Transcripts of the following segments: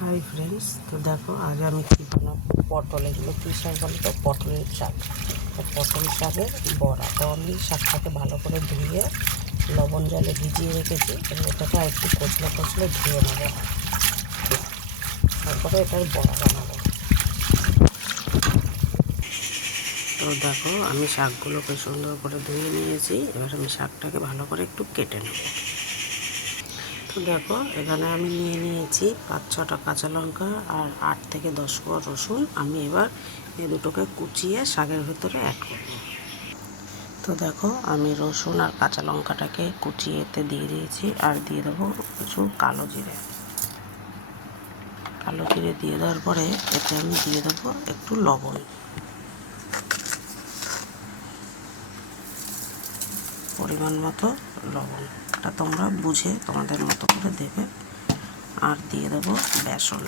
Hi friends, তো দেখো আজ আমি কী বানাবো। পটল, এগুলো কী শাক বলো তো? পটলের শাক। তো পটল শাকের বড়া। তো আমি শাকটাকে ভালো করে ধুয়ে লবণ জলে ভিজিয়ে রেখেছি। এবং এটাকে আর একটু কচলে কচলে ধুয়ে নেবো, তারপরে এটার বড়া বানাবো। তো দেখো আমি শাকগুলোকে সুন্দর করে ধুয়ে নিয়েছি। এবার আমি শাকটাকে ভালো করে একটু কেটে নেব। তো দেখো এখানে আমি নিয়ে নিয়েছি 5-6টা কাঁচা লঙ্কা আর 8 থেকে 10 কোয়া রসুন। আমি এবার এই দুটোকে কুচিয়ে শাকের ভিতরে অ্যাড করব। তো দেখো আমি রসুন আর কাঁচা লঙ্কাটাকে কুচিয়ে এতে দিয়ে দিয়েছি, আর দিয়ে দেবো কিছু কালো জিরে। কালো জিরে দিয়ে দেওয়ার পরে এতে আমি দিয়ে দেবো একটু লবণ, পরিমাণ মতো লবণ। এটা তোমরা বুঝে তোমাদের মতো করে দেবে। আর দিয়ে দেবো বেসন।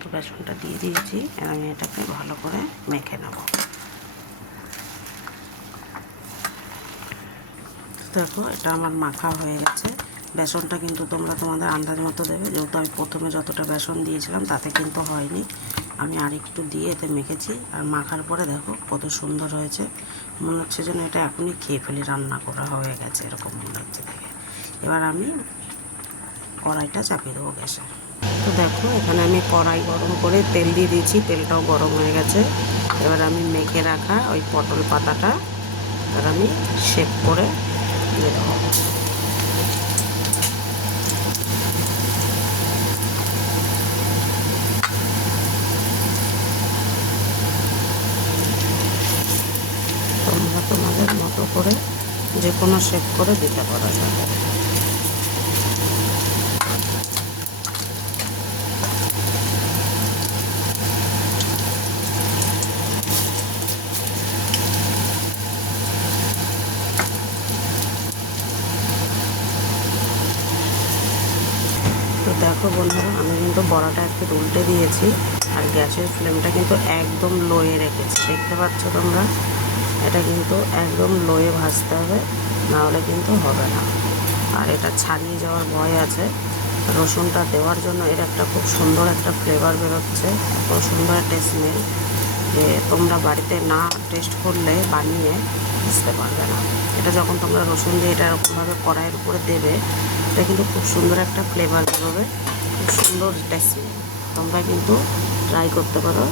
তো বেসনটা দিয়ে দিয়েছি, আমি এটাকে ভালো করে মেখে নেব। দেখো এটা আমার মাখা হয়ে গেছে। বেসনটা কিন্তু তোমরা তোমাদের আন্দাজ মতো দেবে, যেহেতু আমি প্রথমে যতটা বেসন দিয়েছিলাম তাতে কিন্তু হয়নি। আমি আর একটু দিয়ে এতে মেখেছি, আর মাখার পরে দেখো কত সুন্দর হয়েছে। মনে হচ্ছে যেন এটা এখনই খেয়ে ফেলি, রান্না করা হয়ে গেছে এরকম মনে হচ্ছে দেখে। এবার আমি কড়াইটা চাপিয়ে দেবো গ্যাসে। তো দেখো এখানে আমি কড়াই গরম করে তেল দিয়ে দিয়েছি, তেলটাও গরম হয়ে গেছে। এবার আমি মেখে রাখা ওই পটল পাতাটা এবার আমি শেপ করে দিয়ে দেবো। তোমরা তোমাদের মতো করে যে কোনো শেপ করে দিতে পারা যাবে। তো দেখো বন্ধুরা, আমি কিন্তু বড়াটা একটু উল্টে দিয়েছি, আর গ্যাসের ফ্লেমটা কিন্তু একদম লোয়ে রেখেছি। দেখতে পাচ্ছ তোমরা, এটা কিন্তু একদম লোয়ে ভাজতে হবে, নাহলে কিন্তু হবে না। আর এটা ছাড়িয়ে যাওয়ার ভয় আছে। রসুনটা দেওয়ার জন্য এর একটা খুব সুন্দর একটা ফ্লেভার বেরোচ্ছে, এত সুন্দর একটা স্মেল যে তোমরা বাড়িতে না টেস্ট করলে বানিয়ে বুঝতে পারবে না। এটা যখন তোমরা রসুন দিয়ে এটা এরকমভাবে কড়াইয়ের উপরে দেবে, এটা কিন্তু খুব সুন্দর একটা ফ্লেভার বেরোবে, খুব সুন্দর একটা স্মেল। তোমরা কিন্তু ট্রাই করতে পারো।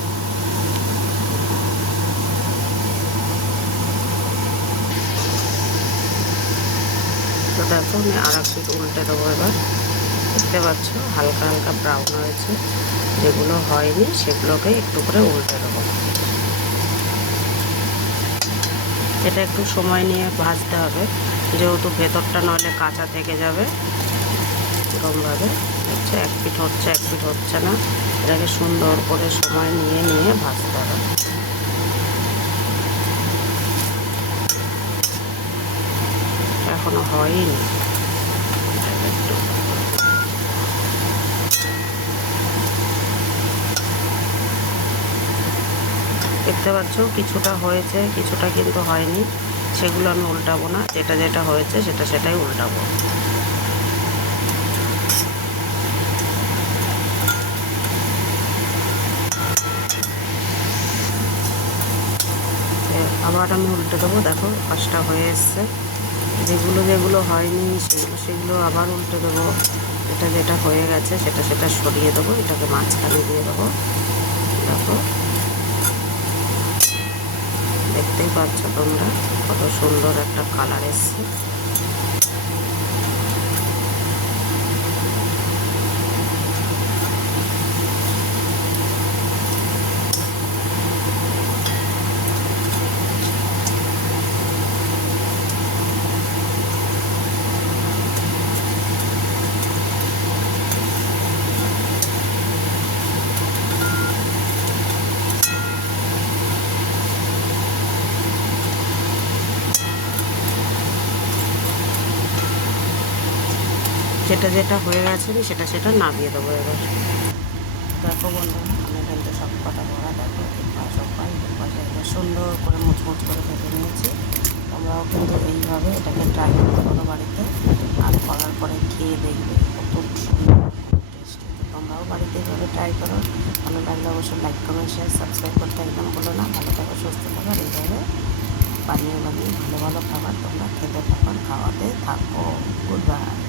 তো দেখো আমি আর এক পিঠ উল্টে দেবো। এবার দেখতে পাচ্ছ হালকা হালকা ব্রাউন হয়েছে, যেগুলো হয়নি সেগুলোকে একটু করে উল্টে দেবো। এটা একটু সময় নিয়ে ভাজতে হবে, যেহেতু ভেতরটা নইলে কাঁচা থেকে যাবে। এরকমভাবে হচ্ছে, এক পিঠ হচ্ছে এক পিঠ হচ্ছে না, এটাকে সুন্দর করে সময় নিয়ে নিয়ে ভাজতে হবে। এখনো হয়নি। দেখতে পাচ্ছ কিছুটা হয়েছে, কিছুটা কিন্তু হয়নি। সেগুলো আমি উল্টাবো না, যেটা যেটা হয়েছে সেটাই উল্টাবো। আবার আমি উল্টে দেবো। দেখো পাঁচটা হয়ে এসছে। যেগুলো হয়নি সেগুলো আবার উল্টে দেবো। এটা যেটা হয়ে গেছে সেটা সরিয়ে দেবো, এটাকে মাঝখানে দিয়ে দেবো। দেখো দেখতেই পাচ্ছ তোমরা কত সুন্দর একটা কালার এসছে। যেটা হয়ে গেছে সেটা নামিয়ে দেবো। এবার দেখো বন্ধু, আমি কিন্তু সব কটা বড়া দেখো সুন্দর করে মুচমুচ করে ভেজে নিয়েছি। তোমরাও কিন্তু এইভাবে এটাকে ট্রাই করতে পারো বাড়িতে, আর করার পরে খেয়ে দেখবে কত সুন্দর টেস্টি। তো তোমরাও বাড়িতে এইভাবে ট্রাই করো। ভালো লাগলে অবশ্যই লাইক কমেন্ট শেয়ার সাবস্ক্রাইব করতে একদম ভুলো না। ভালো থাকো, সুস্থ থাকো। আর এইভাবে বানিয়ে ভালো ভালো খাবার তোমরা খেতে থাকো, খাওয়াতে থাকো। Good bye.